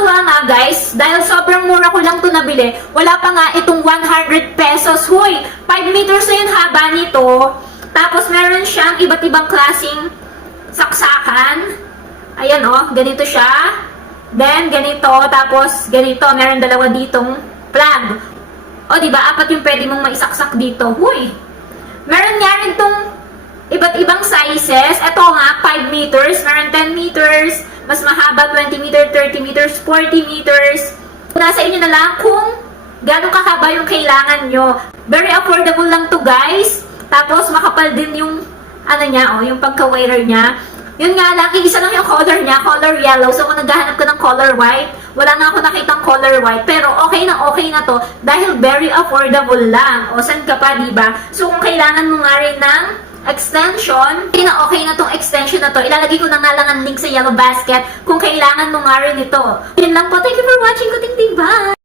nakakatuwa nga guys, dahil sobrang mura ko lang to nabili, wala pa nga itong 100 pesos. Huy, 5 meters na yung haba nito. Tapos meron siyang iba't ibang klaseng saksakan. Ayan oh, ganito siya. Then, ganito. Tapos, ganito. Meron dalawa ditong plug. O, diba? Apat yung pwede mong maisaksak dito. Huy! Meron nga rin tong iba't ibang sizes. Ito nga, 5 meters. Meron 10 meters. Mas mahaba, 20 meters, 30 meters, 40 meters. Nasa inyo na lang kung gano'ng kakaba yung kailangan nyo. Very affordable lang to guys. Tapos, makapal din yung, ano niya, oh, yung pagka-wearer niya. Yun nga lang, isa lang yung color niya, color yellow. So, kung naghahanap ka ng color white, wala na ako nakitang color white. Pero, okay na to dahil very affordable lang. O, saan ka pa, diba? So, kung kailangan mo nga rin ng extension, okay na tong extension na to. Ilalagay ko na nga lang ang link sa yellow basket kung kailangan mo nga rin ito. Yun lang po. Thank you for watching.